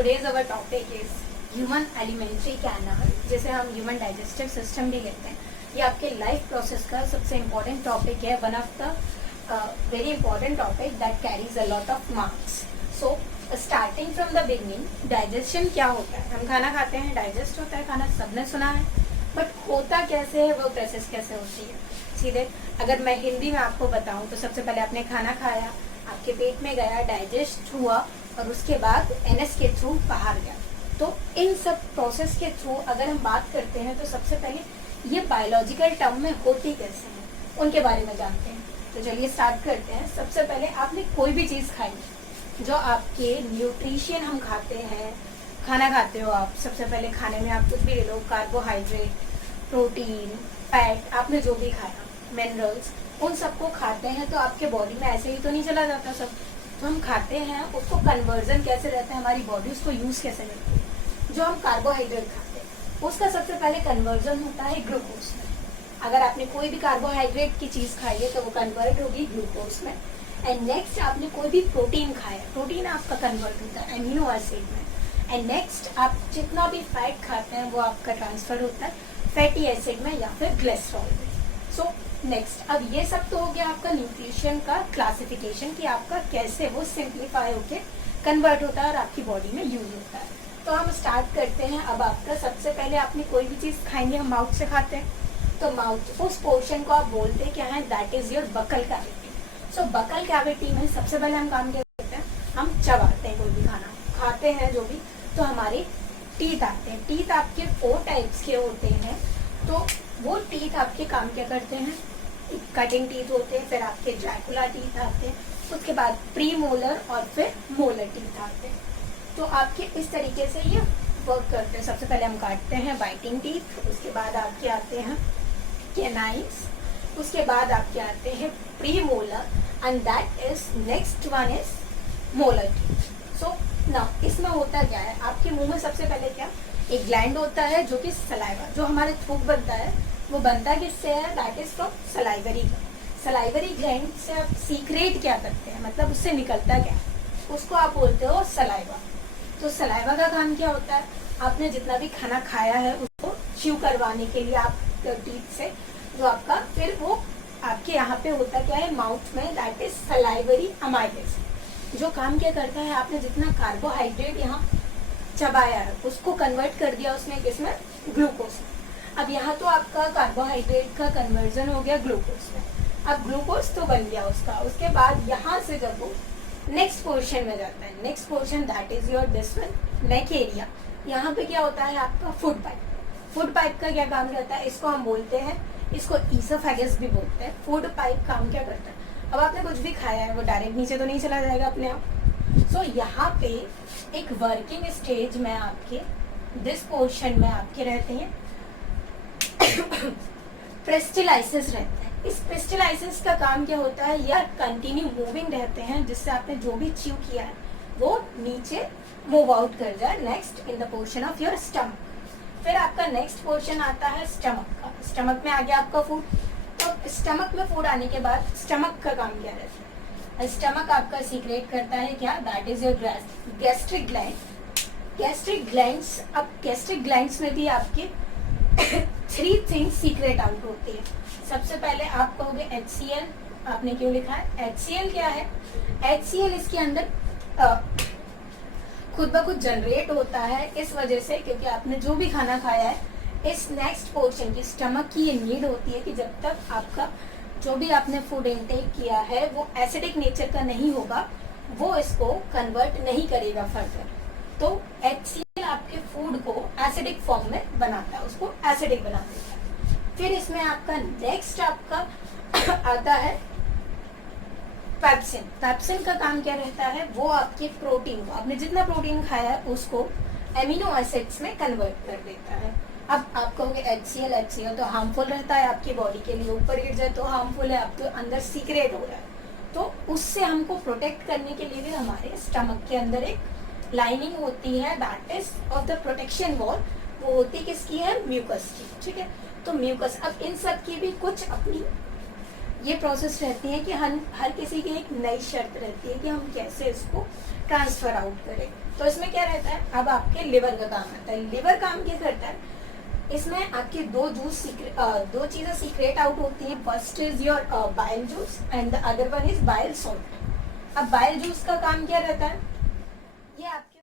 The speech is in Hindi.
today's our topic is human alimentary canal, जिसे हम ह्यूमन डाइजेस्टिव सिस्टम भी कहते हैं. ये आपके लाइफ प्रोसेस का सबसे इम्पोर्टेंट टॉपिक है, one of the very important topic that carries a lot of marks. So starting from the beginning, digestion क्या होता है? हम खाना खाते हैं, डाइजेस्ट होता है खाना, सबने सुना है, बट होता कैसे है, वो प्रोसेस कैसे होती है? सीधे अगर मैं हिंदी में आपको बताऊं तो सबसे पहले आपने खाना खाया, आपके पेट में गया, डाइजेस्ट हुआ और उसके बाद एनएस के थ्रू बाहर गया. तो इन सब प्रोसेस के थ्रू अगर हम बात करते हैं तो सबसे पहले ये बायोलॉजिकल टर्म में होती कैसे हैं उनके बारे में जानते हैं. तो चलिए स्टार्ट करते हैं. सबसे पहले आपने कोई भी चीज़ खाई जो आपके न्यूट्रिशन हम खाते हैं, खाना खाते हो आप, सबसे पहले खाने में आप कुछ भी ले लो, कार्बोहाइड्रेट, प्रोटीन, फैट, आपने जो भी खाया, मिनरल्स, उन सबको खाते हैं तो आपके बॉडी में ऐसे ही तो नहीं चला जाता सब. तो हम खाते हैं, उसको कन्वर्जन कैसे रहता है, हमारी बॉडी उसको यूज़ कैसे करती है. जो हम कार्बोहाइड्रेट खाते हैं उसका सबसे पहले कन्वर्जन होता है ग्लूकोज में. अगर आपने कोई भी कार्बोहाइड्रेट की चीज़ खाई है तो वो कन्वर्ट होगी ग्लूकोज में. एंड नेक्स्ट आपने कोई भी प्रोटीन खाया, प्रोटीन आपका कन्वर्ट होता है एमिनो एसिड में. एंड नेक्स्ट आप जितना भी फैट खाते हैं वो आपका ट्रांसफर होता है फैटी एसिड में या फिर ग्लिसरॉल में. सो नेक्स्ट, अब ये सब तो हो गया आपका न्यूट्रिशन का क्लासिफिकेशन कि आपका कैसे वो सिंप्लीफाई होके कन्वर्ट होता है और आपकी बॉडी में यूज होता है. तो हम स्टार्ट करते हैं. अब आपका सबसे पहले आपने कोई भी चीज़ खाएंगे, हम माउथ से खाते हैं, तो माउथ उस पोर्शन को आप बोलते हैं क्या है, that is your buccal cavity. So buccal cavity में सबसे पहले हम काम क्या करते हैं, हम चबाते हैं. कोई भी खाना खाते हैं जो भी, तो हमारे टीथ आते हैं. टीथ आपके 4 टाइप्स के होते हैं. तो वो टीथ आपके काम क्या करते हैं, कटिंग टीथ होते हैं, फिर आपके जैकुला टीथ आते हैं, उसके बाद प्री मोलर और फिर मोलर टीथ आते हैं. तो आपके इस तरीके से ये वर्क करते हैं. सबसे पहले हम काटते हैं बाइटिंग टीथ, उसके बाद आपके आते हैं कैनाइन्स, उसके बाद आपके आते हैं pre molar and that is next one is molar teeth. So now इसमें होता क्या है, आपके मुंह में सबसे पहले क्या, एक ग्लैंड होता है जो कि सलाइवा, जो हमारे थूक बनता है, वो बनता है किससे है, that is from salivary gland. Salivary gland से आप सीक्रेट क्या करते हैं, मतलब उससे निकलता क्या है, उसको आप बोलते हो सलाइवा. तो सलाइवा का काम क्या होता है, आपने जितना भी खाना खाया है उसको च्यू करवाने के लिए आप टीथ से, जो आपका फिर वो आपके यहाँ पे होता क्या है माउथ में, दैट इज सलाइवरी अमाइलेज. जो काम क्या करता है, आपने जितना कार्बोहाइड्रेट यहाँ चबाया है उसको कन्वर्ट कर दिया उसने किसमें, ग्लूकोज. अब यहाँ तो आपका कार्बोहाइड्रेट का कन्वर्जन हो गया ग्लूकोज में. अब ग्लूकोज तो बन गया उसका, उसके बाद यहाँ से जब वो नेक्स्ट पोर्शन में जाता है, next portion that is your this one neck area. यहाँ पे क्या होता है आपका फूड पाइप. फूड पाइप का क्या काम रहता है, इसको हम बोलते हैं, इसको ईसोफेगस भी बोलते हैं. फूड पाइप काम क्या करता है, अब आपने कुछ भी खाया है वो डायरेक्ट नीचे तो नहीं चला जाएगा अपने आप. सो यहाँ पे एक वर्किंग स्टेज में आपके दिस पोर्शन में आपके रहते हैं प्रेस्टिलाइसिस रहता है. इस प्रेस्टिलाइसिस का काम क्या होता है, या कंटिन्यू मूविंग रहते हैं जिससे आपने जो भी च्यू किया है वो नीचे मूव आउट कर जाए next in the portion of your stomach. फिर आपका नेक्स्ट पोर्शन आता है स्टमक का. स्टमक में आ गया आपका फूड. तो स्टमक में फूड आने के बाद स्टमक का काम क्या रहता है, स्टमक आपका सीक्रेट करता है क्या, that is your gastric gland. Gastric glands, अब गैस्ट्रिक ग्लैंड्स में भी आपके 3 थिंग्स सीक्रेट आउट होती है. सबसे पहले आप कहोगे HCl, आपने क्यों लिखा है, HCl क्या है, HCl इसके अंदर खुद ब खुद जनरेट होता है इस वजह से क्योंकि आपने जो भी खाना खाया है, इस नेक्स्ट पोर्शन की स्टमक की ये नीड होती है कि जब तक आपका जो भी आपने फूड इनटेक किया है वो एसिडिक नेचर का नहीं होगा, वो इसको कन्वर्ट नहीं करेगा फर्दर. तो HCl आपके फूड को एसिडिक फॉर्म में बनाता है, उसको एसिडिक बना देता है. फिर इसमें आपका नेक्स्ट आपका आता है पेप्सिन. पेप्सिन का काम क्या रहता है, वो आपके प्रोटीन को, आपने जितना प्रोटीन खाया है उसको एमिनो एसिड्स में कन्वर्ट कर देता है. अब आप कहोगे HCl तो हार्मफुल रहता है आपकी बॉडी के लिए, ऊपर गिर जाए तो हार्मफुल है, आपके अंदर सीक्रेट हो रहा है. तो उससे हमको प्रोटेक्ट करने के लिए भी हमारे स्टमक के अंदर एक लाइनिंग होती है, that is of the protection wall. वो होती किसकी है, म्यूकस की. ठीक है, तो म्यूकस. अब इन सब की भी कुछ अपनी ये प्रोसेस रहती है कि हम हर किसी की एक नई शर्त रहती है कि हम कैसे इसको ट्रांसफर आउट करें. तो इसमें क्या रहता है, अब आपके लिवर का काम आता है। लिवर काम क्या करता है, इसमें आपकी दो चीजें सीक्रेट आउट होती है। First is your bile juice and the other one is bile salt. अब बाइल जूस का काम क्या रहता है, ये आपके